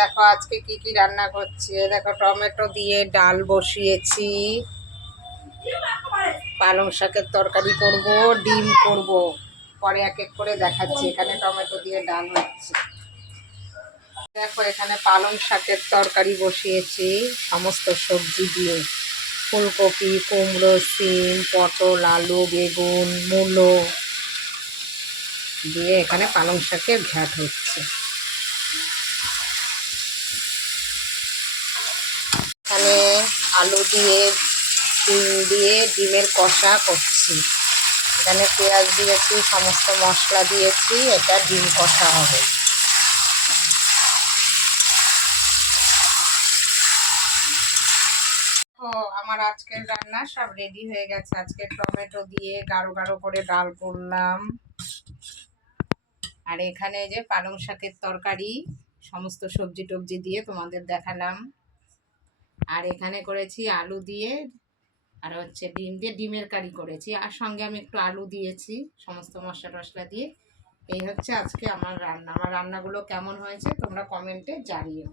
দেখো আজকে কি কি রান্না করছি। দেখো টমেটো দিয়ে ডাল বসিয়েছি, পালং শাকের তরকারি করব, ডিম করব। পরে এক এক করে দেখাচ্ছি। এখানে টমেটো দিয়ে ডাল হচ্ছে। দেখো এখানে পালং শাকের তরকারি বসিয়েছি সমস্ত সবজি দিয়ে, ফুলকপি, কুমড়ো, সিম, পটল, আলু, বেগুন, মূলো দিয়ে এখানে পালং শাকের ঘ্যাট হচ্ছে। এখানে আলু দিয়ে ডিম দিয়ে ডিমের কষা করছি। এখানে পেঁয়াজ দিয়েছি, সমস্ত মশলা দিয়েছি, এটা ডিম কষা হবে। তো আমার আজকের রান্না সব রেডি হয়ে গেছে। আজকে টমেটো দিয়ে গাঢ় গাঢ় করে ডাল করলাম, আর এখানে যে পালং শাকের তরকারি সমস্ত সবজি টবজি দিয়ে তোমাদের দেখালাম। আর এখানে করেছি আলু দিয়ে, আর হচ্ছে ডিম দিয়ে ডিমের কারি করেছি, আর সঙ্গে আমি একটু আলু দিয়েছি সমস্ত মশলা টশলা দিয়ে। এই হচ্ছে আজকে আমার রান্না। আমার রান্নাগুলো কেমন হয়েছে তোমরা কমেন্টে জানিও।